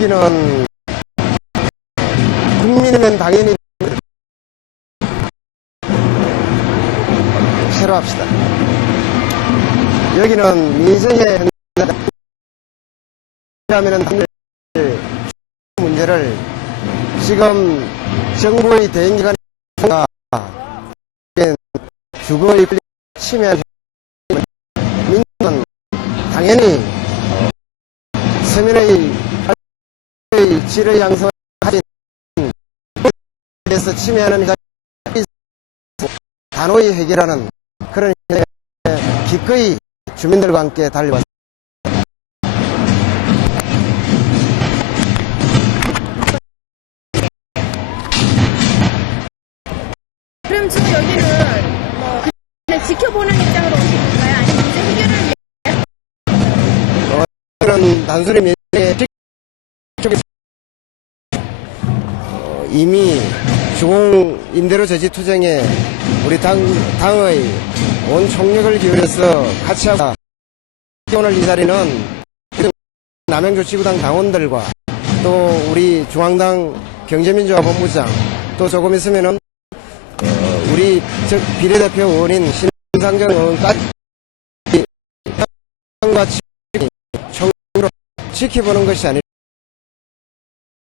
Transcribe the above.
여기는 국민이면 당연히 새로 합시다. 여기는 민생의 하면은 문제를 지금 정부의 대행기관이 주거의 침해한 민주는 당연히 서민의 의 질을 양성하신 에서 침해하는 자 단호히 해결하는 그런 기꺼이 주민들과 함께 달려왔습니다. 그럼 지금 여기는 뭐 지켜보는 입장으로 오신 건가요? 아니면 문제 해결을 위해 그런 단순히 이미 주공 임대료 저지 투쟁에 우리 당, 당의 온 총력을 기울여서 같이 하고 오늘 이 자리는 남양주지구당 당원들과 또 우리 중앙당 경제민주화 본부장 또 조금 있으면은 어, 우리 저 비례대표 의원인 신상정 의원까지 과 지켜보는 것이 아니라